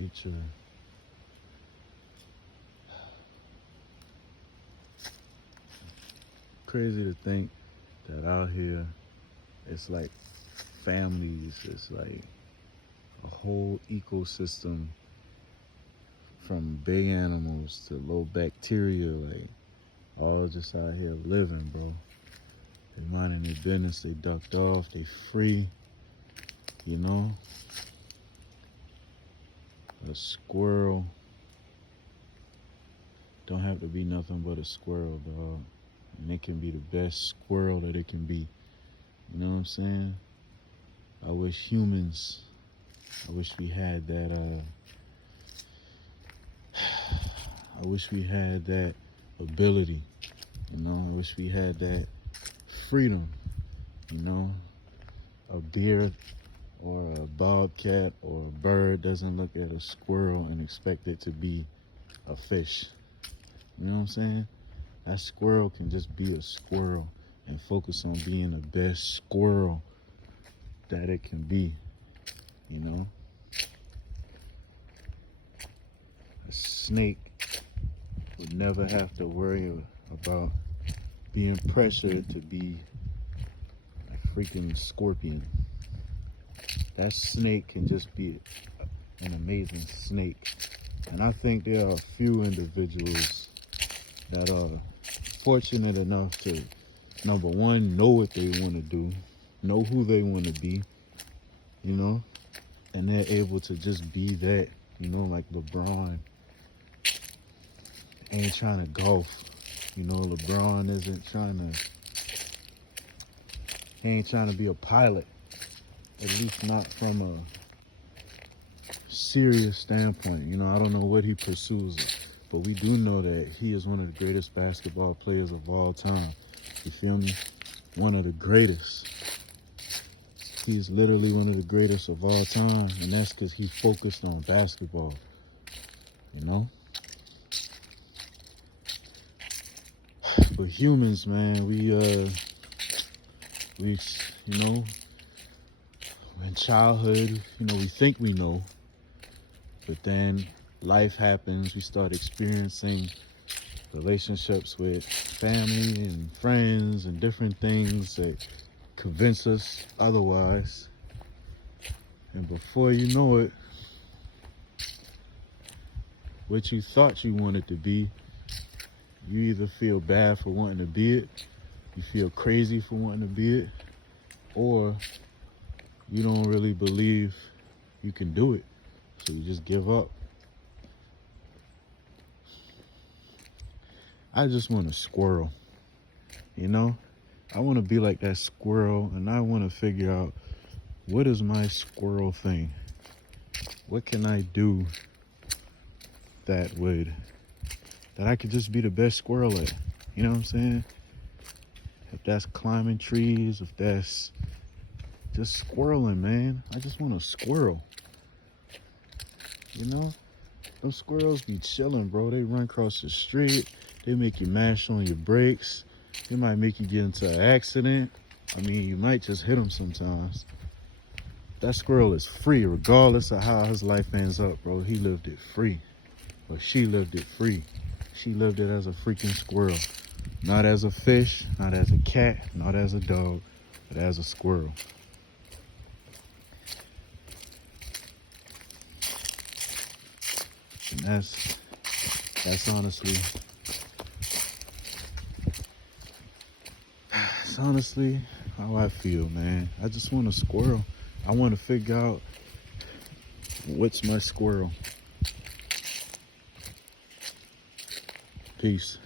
nature. Crazy to think that out here it's like families, it's like a whole ecosystem from big animals to low bacteria, like all just out here living, bro. They minding their business, they ducked off, they free, you know? A squirrel don't have to be nothing but a squirrel, dog. And it can be the best squirrel that it can be. You know what I'm saying? I wish we had that, I wish we had that ability, you know? I wish we had that freedom, you know? A deer or a bobcat or a bird doesn't look at a squirrel and expect it to be a fish. You know what I'm saying? That squirrel can just be a squirrel and focus on being the best squirrel that it can be, you know? A snake would never have to worry about being pressured to be a freaking scorpion. That snake can just be an amazing snake. And I think there are a few individuals that are fortunate enough to, number one, know what they want to do, know who they want to be, you know, and they're able to just be that, you know, like LeBron ain't trying to golf, you know, LeBron he ain't trying to be a pilot, at least not from a serious standpoint. You know, I don't know what he pursues, but we do know that he is one of the greatest basketball players of all time. You feel me? One of the greatest. He's literally one of the greatest of all time, and that's because he focused on basketball, you know? But humans, man, we you know, in childhood, you know, we think we know, but then life happens, we start experiencing relationships with family and friends and different things that convince us otherwise. And before you know it, what you thought you wanted to be, you either feel bad for wanting to be it, you feel crazy for wanting to be it, or you don't really believe you can do it, so you just give up. I just want a squirrel, you know? I want to be like that squirrel, and I want to figure out, what is my squirrel thing? What can I do that I could just be the best squirrel at? You know what I'm saying? If that's climbing trees, if that's just squirreling, man. I just want a squirrel. You know? Those squirrels be chilling, bro. They run across the street. They make you mash on your brakes. They might make you get into an accident. I mean, you might just hit them sometimes. That squirrel is free, regardless of how his life ends up, bro. He lived it free. Or she lived it free. She lived it as a freaking squirrel. Not as a fish, not as a cat, not as a dog, but as a squirrel. And that's honestly how I feel, man. I just want a squirrel. I want to figure out what's my squirrel. Peace.